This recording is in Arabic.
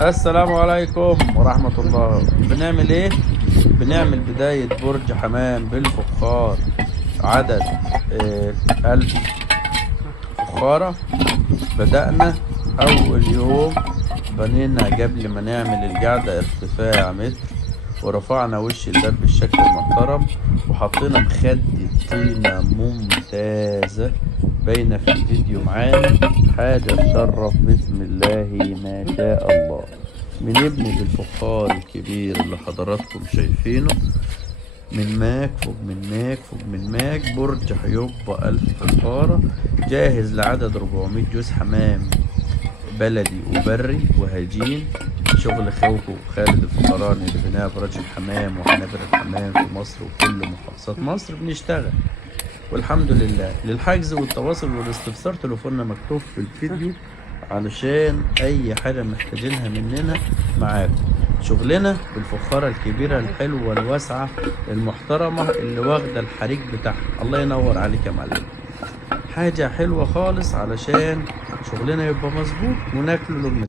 السلام عليكم ورحمة الله. بنعمل ايه؟ بنعمل بداية برج حمام بالفخار. عدد 1000 فخارة. بدأنا أول يوم بنينا قبل ما نعمل القعدة ارتفاع متر، ورفعنا وش الباب بالشكل المحترم، وحطينا مخدة طينة ممتازة باينة في الفيديو معانا. حاجة تشرف بسم الله ما شاء الله. بنبني بالفخار الكبير اللي حضراتكم شايفينه، من ماك فوق من ماك فوق من ماك. برج هيبقى 1000 فخارة، جاهز لعدد 400 جوز حمام بلدي وبري وهجين. شغل خوكو خالد الفخراني لبناء أبراج الحمام وحنابر الحمام في مصر وكل محافظات مصر بنشتغل، والحمد لله. للحجز والتواصل والاستفسار تليفوننا مكتوب في الفيديو علشان أي حاجة محتاجينها مننا معاكم. شغلنا بالفخارة الكبيرة الحلوة الواسعة المحترمة اللي واخدة الحريق بتاعها. الله ينور عليك يا معلم. حاجة حلوة خالص علشان شغلنا يبقى مظبوط وناكله لقمة